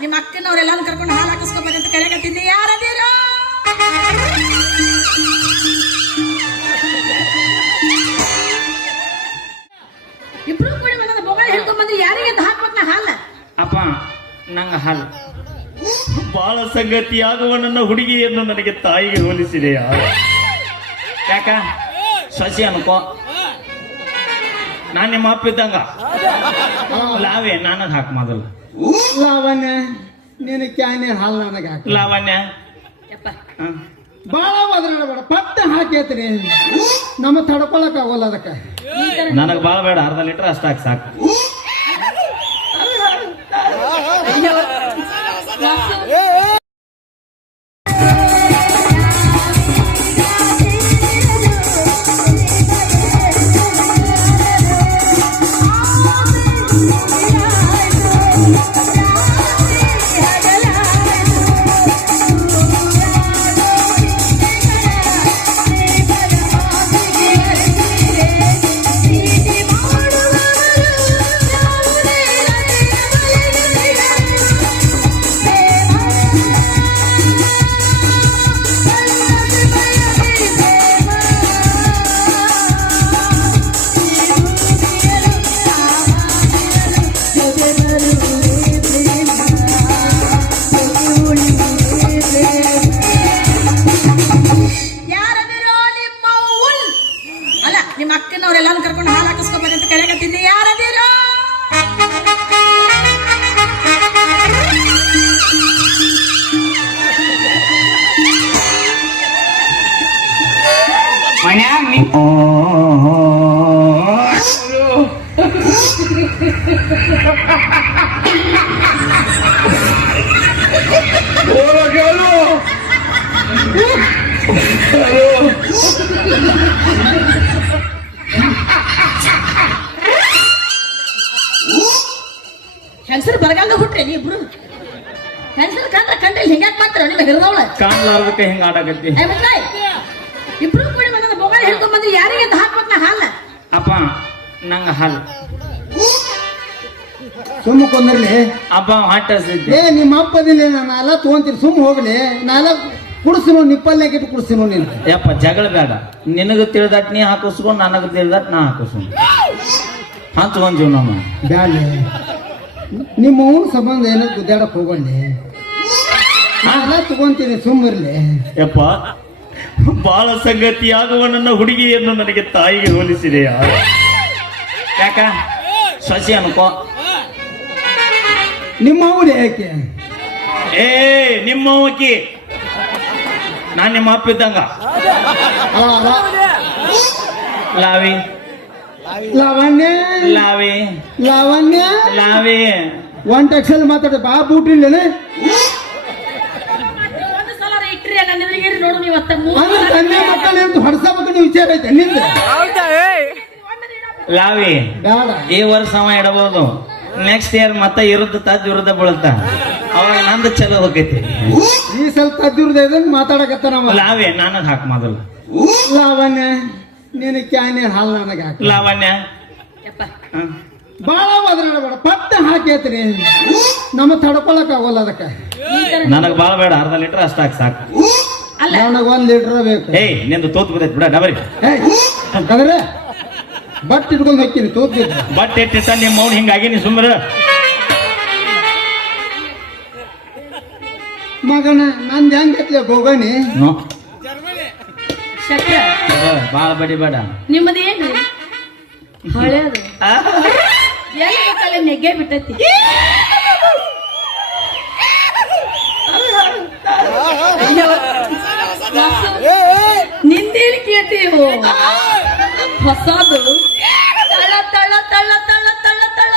ನಿಮ್ಮ ಅಕ್ಕನವ್ರೆಲ್ಲಾನು ಕರ್ಕೊಂಡು ಹಾಲು ಹಾಕಿಸ್ಕೊಂಬರಿ ಅಂತ ಕರೆಯಕತ್ತಿದ್ದೆ ಯಾರದೀರೋ? ಇಬ್ರು ಕೂಡಿ ಒಂದೊಂದು ಹಿಡ್ಕೊಂಡ್ ಬಂದ್ರೆ ಯಾರಿಗೆ ಹಾಕ್ಬೇಕು ನಾ ಹಾಲ? ಅಪ್ಪ ನಂಗ ಹಾಲು. ಬಾಳ ಸಂಗತಿಯಾಗುವ ಆಗುವ ನನ್ನ ಹುಡುಗಿಯನ್ನು ನನಗೆ ತಾಯಿಗೆ ಹೋಲಿಸಿದೆಯಾ ಯಾಕ? ಸಸಿ ಅನ್ಕೋ. ನಾನ್ ನಿಮ್ಮ ಅಪ್ಪ ಇದ್ದಂಗ. ಲಾವೆ ನಾನು ಹಾಕ್ ಮೊದಲು. ಲಾವಣ್ಯ ನಿನ್ನ ಕ್ಯಾನೆ ಹಾಲು ನನಗೆ ಹಾಕಿ. ಲಾವಣ್ಯ. ಬಾಳ ಒದರಾಡಬೇಡ ಪಟ್ಟ ಹಾಕೇತ್ರಿ. ನಮ್ಮ ತಡ್ಕೊಳಕ್ ಆಗೋಲ್ಲ ಅದಕ್ಕೆ. ನನಗ್ ಬಾಳ ಬೇಡ ಅರ್ಧ ಲೀಟರ್ ಅಷ್ಟ ಹಾಕಿ ಸಾಕು. ಹೆಂಗಸರು ಬರಗಾಲ ಹುಟ್ರಿ ನೀ ಇಬ್ರು ಹೆಂಗಸರು ಕಂಡ್ರೆ ಕಂಡ್ರೆ ಹಿಂಗ್ಯಾಕ್ ಮಾಡ್ತಾರ ನಿಮ್ಮ ಹಿರಿದವಳ ಕಾಣ್ಲಾರ್ದಕ್ಕೆ ಹಿಂಗ ಆಡಕತ್ತಿ ಏ ಮತ್ತಾಯ್ ಇಬ್ರು ಕೂಡಿ ಬೊಗಳೆ ಹಿಡ್ಕೊಂಬಂದ್ರೆ ಯಾರಿಗೆ ಅಂತ ಹಾಕ್ಬೇಕು ಹಾಲ? ಅಪ್ಪ ನಂಗ ಹಾಲ್. ಸುಮ್ಮ ಕೊಂದಿರ್ಲಿ? ಅಪ್ಪ ಹಸ್ದೈತಿ. ಏ ನಿಮ್ಮ ಅಪ್ಪದಿಲ್ಲ ನಾನು ತೊಗೊಂತೀನಿ ತಗೊಂತೀನಿ ಸುಮ್ಮ ಹೋಗ್ಲಿ. ನಾನೆಲ್ಲ ಕುಡಿಸ್ತೀನಿ ನಿಪ್ಪಲ್ನಾಗ ಇಟ್ಟು ಕುಡಿಸ್ತೀನಿ ನೀನು. ಯಪ್ಪ ಜಗಳ ಬೇಡ. ನಿನಗ ತಿಳಿದಟ್ ನೀ ಹಾಕಿಸ್ಕೊಂಡು ನನಗ ತಿಳಿದಟ್ ನಾ ಹಾಕಿಸ್ಕೊಂಡು ಹಂಚ್ಕೊಂಡ್ ಜೀವನ ನಮ್ಮ. ಬ್ಯಾಡ್ಲಿ. ನಿಮ್ಮ ಅವ್ನ ಸಂಬಂಧ ಏನೋ ಗುದ್ದಾಡಕ್ ಹೋಗಲಿ ನಾನೆಲ್ಲ ತಗೊಂತೀನಿ ಸುಮ್ಮಿರ್ಲಿ ಯಪ್ಪ ಬಾಳ ಸಂಗತಿ ಆಗುವ ನನ್ನ ಹುಡುಗಿಯನ್ನು ನನಗೆ ತಾಯಿಗೆ ಹೋಲಿಸಿದೆಯಾ? ಯಾಕ? ಸಸಿ ಅನ್ಕೋ. ನಿಮ್ಮ ಯಾಕೆ? ಏ ನಿಮ್ಮ ಅವಕಿ ನಾನು ನಿಮ್ಮ ಅಪ್ಪ ಇದ್ದಂಗ. ಲಾವಿ. ಲಾವಣ್ಯ. ಲಾವಿ. ಲಾವಣ್ಯ. ಲಾವಿ. ಒಂದ್ ಟೆಕ್ಸಲ್ ಮಾತಾಡ ಬಾ ಬೂಟ್ರಿಲ್ಲೇನೆ ಒಂದು ಸಲ ಇಟ್ರಿ ನನ್ನ ಮೂರು ತಂದೆ ಮಕ್ಕಳು ಅಂತ ಹೊಡ್ಸಬೇಕನ್ನೋ ವಿಚಾರ ಐತೆ ನಿಂದ. ಲಾವಿ ಬೇಡ ಈ ವರ್ಷ ಅವ ಇಡಬಹುದು. ನೆಕ್ಸ್ಟ್ ಇಯರ್ ಮತ್ತೆ ಇರುತ್ತ ತದ್ ವಿರುದ್ಧ ಬೀಳುತ್ತ. ಅವಾಗ ನಂದು ಚಲೋ ಹೋಗೈತಿ. ಈ ಸಲ ತದ್ದಿರ್ದ ಇದನ್ನ ಮಾತಾಡಕತ್ತ ನಮ್ಮ ಲಾವಿ ನಾನು ಹಾಕ್ ಮೊದಲು. ಲಾವಣ್ಯ ನೀನು ಕ್ಯಾನ್ ಹಾಲು ನನಗೆ ಹಾಕಿ. ಲಾವಣ್ಯ. ಬಾಳ ಒದರಾಡಬೇಡ ಪಟ್ಟ ಹಾಕೈತ್ರಿ ನಮ್ಮ ತಡ್ಕೊಳಕ್ ಆಗೋಲ್ಲ ಅದಕ್ಕೆ. ನನಗೆ ಬಾಳ ಬೇಡ ಅರ್ಧ ಲೀಟರ್ ಅಷ್ಟ ಸಾಕು. ನನಗೆ ಒಂದು ಲೀಟರ್ ಬೇಕು. ಏಯ್ ನಿಂದು ತೋತ್ ಬಿದ್ದೈತಿ ಬಿಡ ಡಬರಿ ಏಯ್, ಯಾಕಂದ್ರೆ ಬಟ್ ಇಟ್ಕೊಂಡು ಹಾಕಿನಿ ತೋತ್ ಬಟ್ ಎಟ್ಟಿತ್ತ ನಿಮ್ಮ ಅವ್ನು ಹಿಂಗಾಗಿ ನೀ ಸುಮ್ಮರ. ಮಗನ ನಂದು ಹೆಂಗ್ ಬೋಗಣಿ ನೋ ಶಕ್ರ. ಬಾಳ ಬಡಿ ಬೇಡ. ನಿಮ್ಮದು ಏನು ಹಳೇದು ಎಲ್ಲಿ ಬೇಕಲ್ಲ ನೆಗ್ಗೆ ಬಿಟ್ಟತಿ. ಅಯ್ಯೋ, ನಿಂದೇಳಿ ಕೇಳ್ತೀವು ಹೊಸದು. ತಳ ತಳ ತಳ ತಳ ತಳ ತಳ.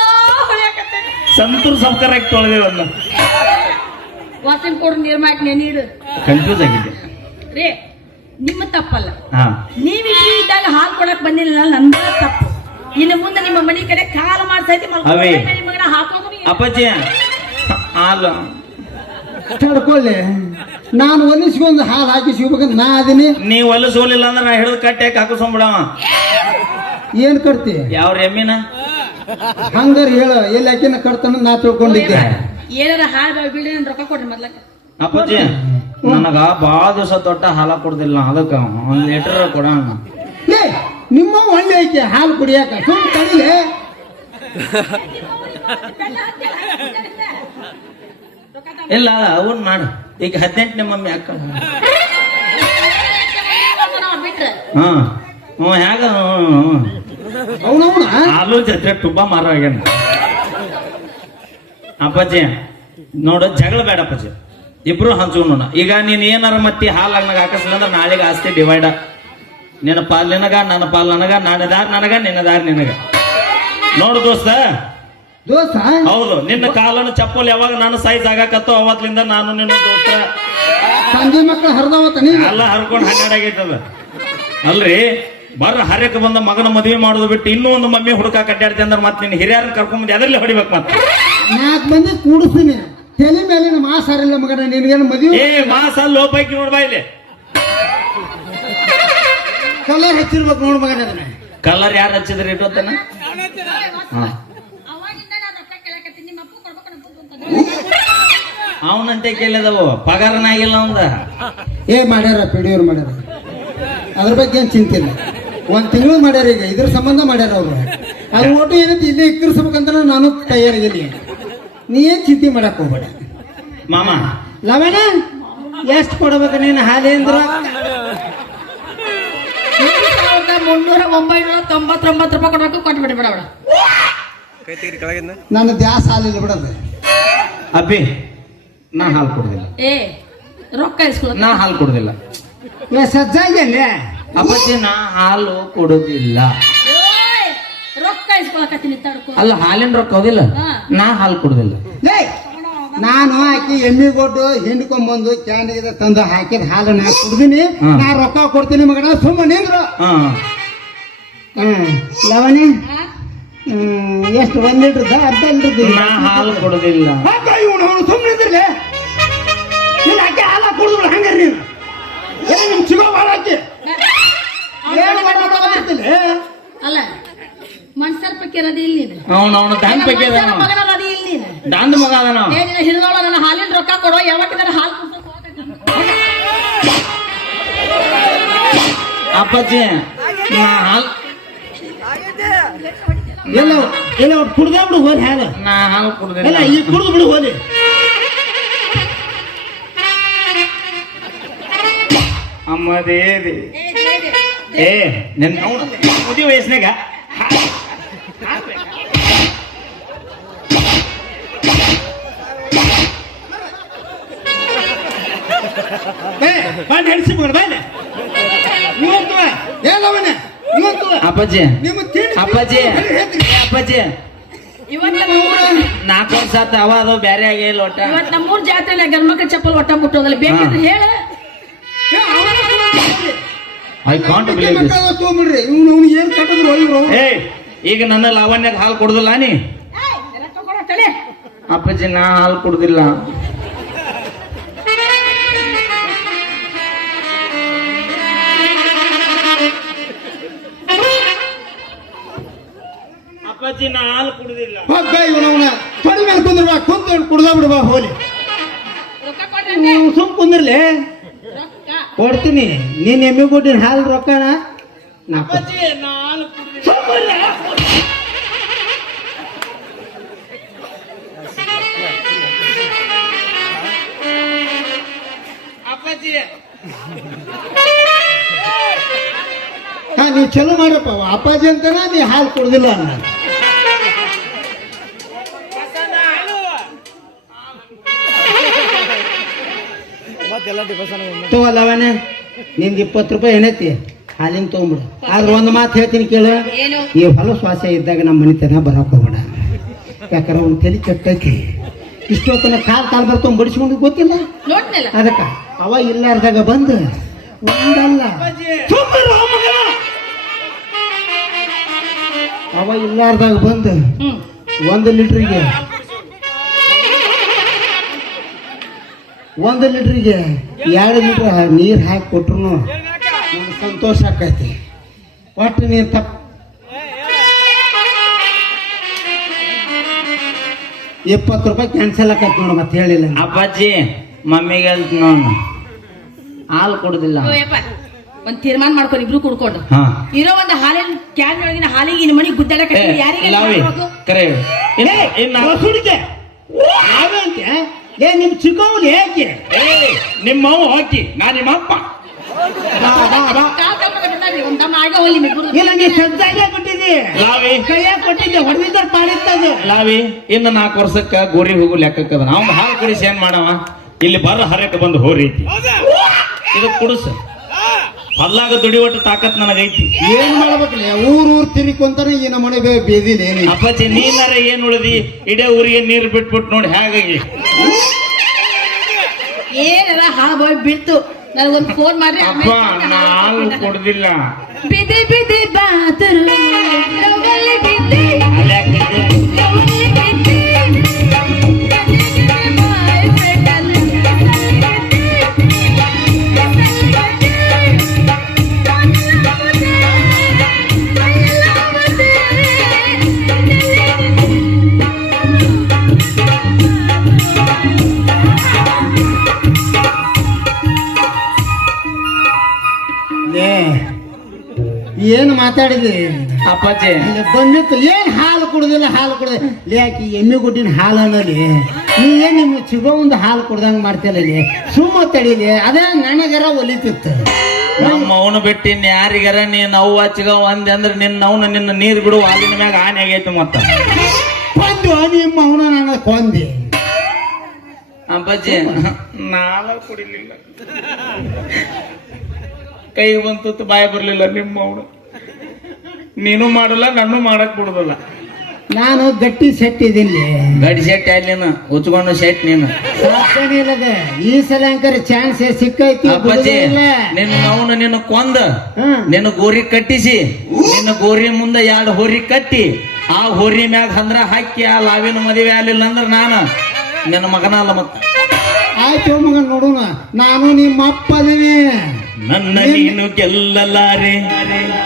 ಸಂತೂರ್ ಸಂಸ್ಕಾರ ತೊಳೆದೇವ ಅದನ್ನ ವಾಸನ್ ಕೊಡು ನೀರ್ ಮಾಡಿ ನೆನೀಡು ಕನ್ಫ್ಯೂಸ್ ಆಗಿದೆ ರೇ ನಿಮ್ಮ ತಪ್ಪಲ್ಲ. ನೀವ್ ಇಲ್ಲಿ ಇದ್ದಾಗ ಹಾಲು ಕೊಡಕ್ ಬಂದಿಲ್ಲ ನಂದ ತಪ್ಪು. ಇನ್ನು ಮುಂದೆ ನಿಮ್ಮ ಮನೆ ಕಡೆ ಕಾಲು ಮಾಡ್ತೈತಿ ಅವೇ. ಮಗನ ಹಾಕೋದು ಅಪ್ಪಾಜಿ ಹಾಲು. ತಡ್ಕೊಳ್ಳಿ ನಾನು ಒಲಿಸ್ಕೊಂಡು ಹಾಲು ಹಾಕಿ ಸಿಗ್ಬೇಕಂತ ನಾ ಅದೀನಿ. ನೀವ್ ಹೊಲಸೋಲಿಲ್ಲ ಅಂದ್ರೆ ನಾ ಹಿಡಿದು ಕಟ್ಟಿ ಹಾಕಿ ಹಾಕಿಸ್ಕೊಂಡ್ಬಿಡವ ಏನ್ ಕಟ್ತಿ? ಯಾವ ಎಮ್ಮಿನ ಹಂಗಾರ ಹೇಳ ಎಲ್ಲಿ ಹಾಕಿನ ಕಟ್ತಾನ ನಾ ತಿಳ್ಕೊಂಡಿದ್ದೆ. ಏನಾರ ಹಾಲು ಬೀಳಿ ನನ್ ರೊಕ್ಕ ಕೊಡ್ರಿ ಮೊದ್ಲಕ್ಕ. ಅಪ್ಪಾಜಿ ನನಗ ಬಾಳ ದಿವಸ ತೊಟ್ಟ ಹಾಲ ಕೊಡ್ದಿಲ್ಲ ಅದಕ್ಕ ಒಂದ್ ಲೀಟರ್ ಕೊಡೋಣ ಏ ನಿಮ್ಮ ಒಳ್ಳೆ ಐತೆ ಹಾಲು ಕುಡಿಯಾಕ. ಸುಮ್ ಕಡಿಲೆ ಇಲ್ಲ ಅವನ್ ಮಾಡು. ಈಗ ಹದಿನೆಂಟನೇ ಮಮ್ಮಿ ಹಾಕ ಹಾ. ಹ್ಞೂ ಹ್ಯಾಗ ಅವನವನ ಹಾಲು ಜೊತೆ ತುಂಬಾ ಮಾರ ಆಗ್ಯಾನ. ಅಪ್ಪಾಜಿ ನೋಡು ಜಗಳ ಬೇಡ ಅಪ್ಪಾಜಿ. ಇಬ್ರು ಹಂಚೋಣ ಈಗ ನೀನ್ ಏನಾರ ಮತ್ತೆ ಹಾಲು ನನಗ ಹಾಕಿಸ್ಲಿಲ್ಲ ಅಂದ್ರೆ ನಾಳೆಗೆ ಆಸ್ತಿ ಡಿವೈಡ ನಿನ್ನ ಪಾಲ್ ನಿನಗ ನನ್ನ ಪಾಲ್ ನನಗ ನನ್ನ ದಾರ್ ನನಗ ನಿನ್ನ ದಾರ್ ನಿನಗ. ನೋಡು ದೋಸ್ತ. ದೋಸ್ತ ಹೌದು ನಿನ್ನ ಕಾಲನ್ನು ಚಪ್ಪಲ್ ಯಾವಾಗ ನಾನು ಸೈಜ್ ಆಗಾಕತ್ತೋ ಅವತ್ಲಿಂದ ನಾನು ನಿನ್ನ ದೋಸ್ತ. ಸಂಜೆ ಮಕ್ಕಳು ಹರಿದವತ್ತ ನೀ ಎಲ್ಲ ಹರ್ಕೊಂಡು ಹನ್ನೆರಡಾಗೈತದ ಅಲ್ರಿ ಬರ್ರ ಹರ್ಯಕ್ ಬಂದ ಮಗನ ಮದುವೆ ಮಾಡೋದು ಬಿಟ್ಟು ಇನ್ನೂ ಒಂದು ಮಮ್ಮಿ ಹುಡುಕ ಅಡ್ಡಾಡ್ತಿ ಅಂದ್ರೆ ಮತ್ತೆ ನಿನ್ನ ಹಿರಿಯರನ್ನ ಕರ್ಕೊಂಡ್ ಅದರಲ್ಲಿ ಹೊಡಿಬೇಕು ಮತ್ತೆ. ನಾಲ್ಕು ಮಂದಿ ಕೂಡಿಸ್ತೀನಿ. ತಲೆ ಮೇಲಿನ ಮಾಸ ಹರಿಲ್ಲ ಮಗನ ನಿನಗೇನು ಮದುವೆ? ಏ ಮಾಸ ಲೋಪೈಕಿ ನೋಡ್ಬಾ ಇಲ್ಲಿ. ಕಲರ್ ಹಚ್ಚಿರ್ಬೇಕು ನೋಡು ಮಗನ ಅದನ್ನ. ಕಲರ್ ಯಾರು ಹಚ್ಚಿದ್ರಿ ಇಟ್ಟೋತನ ಹಾ ಅವಾಗಿಂದ ನಾನು ರೊಕ್ಕ ಕೇಳಕತ್ತೀನಿ ನಿಮ್ಮ ಅಪ್ಪ ಕೊಡ್ಬೇಕು ನಮ್ಮ ಅಪ್ಪ ಅಂತ. ಅವನಂತೆ ಕೇಳಿದವು ಪಗಾರನಾಗಿಲ್ಲ ಅಂದ ಅವಂದ. ಏ ಮಾಡ್ಯಾರ ಪಿಡಿಯವ್ರು ಮಾಡ್ಯಾರ. ಅದ್ರ ಬಗ್ಗೆ ಏನ್ ಚಿಂತೆ ಇಲ್ಲ. ಒಂದ್ ತಿಂಗಳು ಮಾಡ್ಯಾರ ಈಗ ಇದ್ರ ಸಂಬಂಧ ಮಾಡ್ಯಾರ ಅವ್ರು. ಅದ್ರ ಒಟ್ಟು ಏನಂತ ಇಲ್ಲೇ ಇಕ್ಕಿರ್ಸ್ಬೇಕಂತ ನಾನು ತಯಾರಿದ್ದೀನಿ. ನೀ ಏನ್ ಚಿಂತೆ ಮಾಡಕ್ ಹೋಗ್ಬೇಡ. ಮಾಮ. ಲವಣ ಎಷ್ಟು ಕೊಡ್ಬೇಕು ನೀನು ಹಾಲೇಂದ್ರ ಅಂದ್ರ? ಮುನ್ನೂರ ಒಂಬೈನೂರ ತೊಂಬತ್ತೊಂಬತ್ತು ರೂಪಾಯಿ ಕೊಡ್ಬೇಕು ಕೊಟ್ಬಿಡಿ ಬಿಡ ಬಿಡ ನನ್ನ ದ್ಯಾಸ ಹಾಲಿಲ್ಲ ಬಿಡದು. ಅಬ್ಬಿ ನಾ ಹಾಲು ಕೊಡುದಿಲ್ಲ. ಏ ರೊಕ್ಕ ಇಸ್ಕೊಳ ನಾ ಹಾಲು ಕೊಡುದಿಲ್ಲ. ಏ ಸಜ್ಜಾಗಿಲ್ಲ ಅಪ್ಪಾಜಿ ನಾ ಹಾಲು ಕೊಡುದಿಲ್ಲ. ರೊಕ್ಕ ಇಸ್ಕೊಳಕತ್ತೀನಿ ತಡ್ಕೊ. ಅಲ್ಲ ಹಾಲಿನ ರೊಕ್ಕ ಹೋಗಿಲ್ಲ. ನಾ ಹಾಲು ಕೊಡುದಿಲ್ಲ. ಏ ನಾನು ಹಾಕಿ ಎಮ್ಮಿ ಕೊಟ್ಟು ಹಿಂಡ್ಕೊಂಬಂದು ಕ್ಯಾನಿಗೆ ತಂದು ಹಾಕಿದ ಹಾಲು ನಾ ಕುಡ್ದಿನಿ. ನಾ ರೊಕ್ಕ ಕೊಡ್ತೀನಿ ಮಗನ ಸುಮ್ಮನೆ ನಿಂದ್ರು. ಹ್ಮ್ ಲವಣಿ. ಹ್ಮ್ ಎಷ್ಟು ಒಂದ್ ಲೀಟರ್ ಅರ್ಧ ಲೀಟರ್ ನಾ ಹಾಲು ಕುಡುದಿಲ್ಲ. ಇವನು ಅವನು ಸುಮ್ಮನೆ ಇದ್ರಲೆ ನೀನು ಆಕೆ ಹಾಲ ಕುಡಿದ್ರು ಹಂಗಾರ ನೀನು. ಏ ನಿಮ್ ಚಿಗೋ ಭಾಳ ಆಕಿ ಏನು ಮಾಡ್ತಿಲ್ಲ ಅಲ್ಲ ಮನ್ಸಲ್ಪ ಕೆರದಿ ಇಲ್ಲಿ ನೀನು. ಅವನ ಅವನ ದಾನ್ ಬಗ್ಗೆ ಮನ್ಸರ ಮಗನ ಅದಿ ಇಲ್ಲಿ ನೀನು. ದಾಂದ ಮಗ ಅದಾನ. ಅವ. ಏ ನಿನ್ನ ಹಿರಿದವಳ ನನ್ನ ಹಾಲಿನ ರೊಕ್ಕ ಕೊಡೋ ಯಾವತ್ತಿ ನನ್ನ ಹಾಲು ಕುಡ್ಸಕ್ ಹೋಗಕತ್ತೀನಿ. ಅಪ್ಪಾಜಿ ನಾ ಹಾಲು ಎಲ್ಲ ಎಲ್ಲ ಕುಡ್ದ ಬಿಡು ಹೋಲಿ ಹಾಲು ನಾ ಹಾಲು ಎಲ್ಲ ಕುಡ್ದಿಲ್ಲ ಈ ಕುಡ್ದು ಬಿಡು ಹೋಲಿ ಅಮ್ಮ ದೇವಿ. ಏ, ನಿನ್ನ ಮುದಿ ವಯಸ್ಸಿನಾಗ. ಬಂದು ಹೆಣ್ಸಿ ಮಗನ ಬಾಯ್ಲೆ ಅಪ್ಪಾಜಿ. ಅಪ್ಪಾಜಿ. ಅಪ್ಪಾಜಿ. ಇವತ್ತ ನಮ್ಮೂರ ನಾಲ್ಕು ವರ್ಷ ಆತ ಅವ ಅದು ಬ್ಯಾರೆ ಆಗಿಲ್ಲ ಒಟ್ಟ. ಇವತ್ ನಮ್ಮೂರ್ ಜಾತ್ರೆಲ್ಲ ಗಂಡ್ಮಕ್ಳ ಚಪ್ಪಲ್ ಒಟ್ಟ ಮುಟ್ಟೋದಲ್ಲ ಬೇಕಿದ್ರೆ ಹೇಳ. ಐ ಕಾಂಟ್ ಬಿಲೀವ್ ದಿಸ್ ಇವ್ನು ಅವ್ನು ಏನ್ ಕಟ್ಟಿದ್ರು ಇವ್ರು? ಏ ಈಗ ನನ್ನ ಲಾವಣ್ಯಕ್ಕೆ ಹಾಲು ಕೊಡುದಿಲ್ಲ ನೀ? ತಲೆ. ಅಪ್ಪಾಜಿ ನಾ ಹಾಲು ಕುಡ್ದಿಲ್ಲ. ತೊಡಿ ಮೇಲೆ ಕುಂದ್ರ ಬಾ ಕುಂತ ಕುಡ್ದ ಬಿಡು ಬಾ ಹೋಲಿ ಸುಮ್ ಕುಂದ್ರಲಿ. ಕೊಡ್ತೀನಿ. ನೀನ್ ಎಮ್ಮಿ ಕೊಟ್ಟಿನ ಹಾಲ್ ರೊಕ್ಕನ ಹಾ ನೀ ಚಲೋ ಮಾಡಪ್ಪ. ಅವ ಅಪ್ಪಾಜಿ ಅಂತಾನ ನೀ ಹಾಲು ಕುಡ್ದಿಲ್ಲ ಅನ್ನ ತಗೋಲ್ಲವನ ನಿಂದು ಇಪ್ಪತ್ತು ರೂಪಾಯಿ ಏನೈತಿ? ಹಾಲಿನ ತೊಗೊಂಬಿಡು. ಆದ್ರೆ ಒಂದು ಮಾತು ಹೇಳ್ತೀನಿ ಕೇಳು. ಏನು? ಈ ಹೊಲ ಶ್ವಾಸ ಇದ್ದಾಗ ನಮ್ಮ ಮನಿತನ ಬರಕ್ ಹೋಗೋಣ ಯಾಕಂದ್ರೆ ಅವ್ನು ತಲೆ ಕೆಟ್ಟೈತಿ. ಇಷ್ಟೊತ್ತನ ಕಾಲ್ ಕಾಲ್ ಬರ್ತವ್ ಬಡಿಸ್ಕೊಂಡು ಗೊತ್ತಿಲ್ಲ? ಅದಕ್ಕೆ ಅದಕ್ಕ ಅವ ಇಲ್ಲಾರ್ದಾಗ ಬಂದು ಒಂದಲ್ಲ. ಅವ ಇಲ್ಲಾರ್ದಾಗ ಬಂದು ಒಂದು ಲೀಟ್ರಿಗೆ ಒಂದು ಲೀಟ್ರಿಗೆ ಎರಡು ಲೀಟ್ರ್ ನೀರು ಹಾಕಿ ಕೊಟ್ರು ಸಂತೋಷ ಆಕೈತಿ. ಒಟ್ಟು ನೀರು ತಪ್ಪ ಇಪ್ಪತ್ತು ರೂಪಾಯಿ ಕ್ಯಾನ್ಸಲ್ ಆಕತ್ ನೋಡಿ ಮತ್ತೆ ಹೇಳಿಲ್ಲ ಅಪ್ಪಾಜಿ ಮಮ್ಮಿಗೆ ಹೇಳ್ತ ನೋಡು. ಹಾಲು ಕೊಡುದಿಲ್ಲ. ಒಂದ್ ತೀರ್ಮಾನ ಮಾಡ್ಕೊಂಡು ಇಬ್ರು ಕುಡ್ಕೊಂಡು. ಇರೋ ಒಂದು ಹಾಲಿನ ಕ್ಯಾನ್ ಒಳಗಿನ ಹಾಲಿಗೆ ಇನ್ನು ಮನೆಗೆ ಗುದ್ದಾಡಕ್ಕೆ ಯಾರಿಗೆ ಕರೆ. ಇನ್ನು ಇನ್ನು ಸುಡಿಕೆ ಯಾವಂತೆ ಏ ನಿಮ್ ಚಿಕ್ಕವನು ಹೇಗೆ ಏ ನಿಮ್ಮ ಅವ್ವ ಹಾಕಿ ನಾ ನಿಮ್ಮ ಅಪ್ಪ. ಬಾ, ಬಾ, ಇಲ್ಲ ನೀ ಸಜ್ಜಾಗೆ ಕೊಟ್ಟಿದ್ದಿ ಲಾವಿ. ಕೈಯಾಗ ಕೊಟ್ಟಿದ್ದೆ ಹೊಡೆದಿದ್ದ ಪಾಡಿತ್ತದು. ಲಾವಿ ಇನ್ನು ನಾಲ್ಕು ವರ್ಷಕ್ಕ ಗೋರಿ ಹೋಗು ಲೆಕ್ಕಕ್ಕದ ನಾವು ಹಾಲು ಕುಡಿಸಿ ಏನ್ ಮಾಡವ? ಇಲ್ಲಿ ಬರ ಹರಕ್ಕೆ ಬಂದು ಹೋರಿ. ಇದು ಕುಡಿಸ. ಹೊಲ್ಲಾಗ ದುಡಿವಟ ತಾಕತ್ ನನಗೈತಿ. ಏನ್ ಮಾಡ್ಬೇಕಲ್ಲ ಊರು ಊರ್ ತಿರ್ಕೊಂತಾನೆ ಈ ನಮ್ಮನೆ ಬೇದಿಲ್ಲ ಏನಿ ಅಪ್ಪಾಜಿ ನೀನಾರ ಏನ್ ಉಳಿದಿ? ಇಡೇ ಊರಿಗೆ ನೀರು ಬಿಟ್ಬಿಟ್ಟು ನೋಡಿ ಹೇಗಾಗಿ. ಏನಾರ ಹಾ ಬಾಯ್ ಬೀಳ್ತು. ನನಗೊಂದು ಫೋನ್ ಮಾಡ್ರಿ. ಅಪ್ಪ ನಾನು ನಾವು ಕೊಡುದಿಲ್ಲ. ಬಿದಿ ಬಿದಿ ಬಾತರು. ಬಿದ್ದಿ, ಏನ್ ಮಾತಾಡಿದೆ ಅಪ್ಪಾಜಿ ಬಂದಿತ್ತು. ಏನ್ ಹಾಲು ಕುಡುದಿಲ್ಲ ಹಾಲು ಕುಡ್ದ ಯಾಕೆ ಎಮ್ಮೆ ಗುಡ್ಡಿನ ಹಾಲು ಅನ್ನೋಲಿ ನೀ ಏನ್ ನಿಮ್ಮ ಚಿಗೋ ಒಂದು ಹಾಲು ಕುಡ್ದಂಗ ಮಾಡ್ತಿಲ್ಲ ಸುಮ್ಮ ತಡೀಲಿ. ಅದೇ ನನಗರ ಒಲಿತಿತ್ತು. ನಮ್ಮ ಅವನು ಬಿಟ್ಟು ಇನ್ ಯಾರಿಗಾರ? ನೀನ್ ಅವ್ವ ಚಿಗ ಒಂದೆ ಅಂದ್ರೆ ನಿನ್ನ ಅವನು ನಿನ್ನ ನೀರ್ ಬಿಡು ಹಾಲಿನ ಮ್ಯಾಗ ಆನೆ ಆಗೈತಿ ಮತ್ತ. ಕೊಂದು ನಿಮ್ಮ ಅವನ ನನ್ನ ಕೊಂದಿ. ಅಪ್ಪಾಜಿ ನಾಲ ಕುಡಿಲಿಲ್ಲ. ಕೈ ಬಂತು ಬಾಯಿ ಬರ್ಲಿಲ್ಲ ನಿಮ್ಮ ಅವನು. ನೀನು ಮಾಡಲ್ಲ ನಾನು ಮಾಡಕ್ ಬಿಡುದಲ್ಲ ನಾನು ಗಟ್ಟಿ ಸೆಟ್ ಇದೀನಿ ಗಡಿ ಸೆಟ್ ನೀನು? ಉಚ್ಕೊಂಡು ಸೆಟ್ ನೀನು. ಇಲ್ಲದೆ? ಈ ಸಲ ಅಂಕರ ಚಾನ್ಸ್ ಸಿಕ್ಕೈತಿ ಅಪ್ಪಾಜಿ. ನಿನ್ನ ಅವನು ನಿನ್ನ ಕೊಂದ. ಹ್ಮ್. ನಿನ್ನ ಗೋರಿ ಕಟ್ಟಿಸಿ. ನಿನ್ನ ಗೋರಿ ಮುಂದೆ ಎರಡು ಹೋರಿ ಕಟ್ಟಿ. ಆ ಹೋರಿ ಮ್ಯಾಗ ಹಂದ್ರ ಹಾಕಿ ಆ ಲಾವಿನ ಮದುವೆ ಆಗ್ಲಿಲ್ಲ ಅಂದ್ರ ನಾನು ನಿನ್ನ ಮಗನ ಅಲ್ಲ ಮತ್ತ. ಆಯ್ತು ಮಗ ನೋಡೋಣ. ನಾನು ನಿಮ್ಮ ಅಪ್ಪ ಅದೀನಿ. ನನ್ನ ನೀನು ಗೆಲ್ಲಲಾರೆ.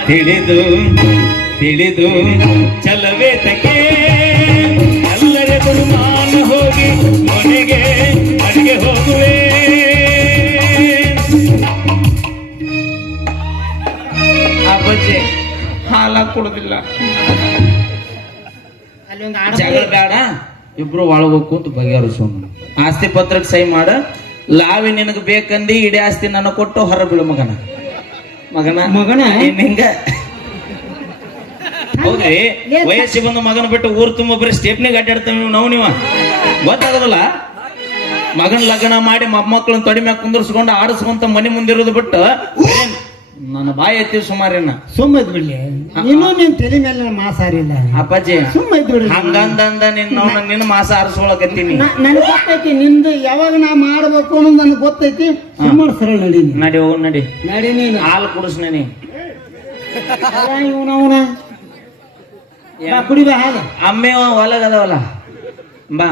ತಿಳಿದು ತಿಳಿದು ಚಲವೇ ತಕೆ. ಎಲ್ಲರೆದುರು ನಾನು ಹೋಗಿ ಮನೆಗೆ ಮನೆಗೆ ಹೋಗುವೆ. ಅಬ್ಬಜ್ಜೆ ಹಾಲ ಕೊಡುದಿಲ್ಲ. ಅಲ್ಲಿ ಒಂದು ಜಗಳ ಬೇಡ ಇಬ್ರು ಒಳಗ ಕೂತು ಬಗೆಹರಿಸೋಣ. ಆಸ್ತಿ ಪತ್ರಕ್ಕೆ ಸಹಿ ಮಾಡ. ಲಾವಿ ನಿನಗೆ ಬೇಕಂದಿ ಇಡೀ ಆಸ್ತಿ ನನ್ನ ಕೊಟ್ಟು ಹೊರ ಬಿಡು ಮಗನ? ಮಗನ? ಮಗನ? ಹಿಂಗ? ಹೌದ್ರಿ. ವಯಸ್ಸಿ ಬಂದು ಮಗನ ಬಿಟ್ಟು ಊರ್ ತುಂಬ ಬರೀ ಸ್ಟೇಪ್ನಿಗೆ ನೀವು ನಾವು ನೀವ? ಗೊತ್ತಾಗದಲ್ಲ? ಮಗನ ಲಗ್ನ ಮಾಡಿ ಮೊಮ್ಮಕ್ಕಳನ್ನ ತೊಡಿ ಮ್ಯಾಗ ಕುಂದರ್ಸ್ಕೊಂಡು ಆಡಿಸ್ಕೊಂತ ಮನೆ ಮುಂದಿರೋದು ಬಿಟ್ಟು ನನ್ನ ಬಾಯಿ ಐತಿ ಸುಮಾರೇನ? ಸುಮ್ಮ ಬಿಡ್ಲಿ ಇನ್ನೂ ನಿನ್ ತಲೆ ಮೇಲೆ ಮಾಸಾರಿಲ್ಲ ಅಪ್ಪಾಜಿ ಸುಮ್ಮ ಬಿಡ್ಲಿ ಹಂಗಂದಂದ ನಿನ್ನ ನಿನ್ನ ಮಾಸ ಆರಿಸ್ಕೊಳಕತ್ತೀನಿ ನನಗೆ ಗೊತ್ತೈತಿ ನಿಂದು ಯಾವಾಗ ನಾ ಮಾಡ್ಬೇಕು ಅನ್ನೋದು ನನಗೆ ಗೊತ್ತೈತಿ. ಸುಮ್ಮನೆ ಸರಳ ನಡಿ ನಡಿ ಹೋಗ್ ನಡಿ. ನಡಿ ನೀನು. ಹಾಲು ಕುಡಿಸ್ ನೀ ಇವನವನ ಬಾ ಕುಡಿ ಬಾ ಹಾಲು. ಅಮ್ಮೆ ಹೊಲಗದವಲ್ಲ ಬಾ.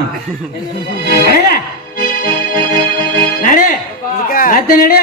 ನಡೆ. ನಡೆ. ಮತ್ತೆ ನಡೆ.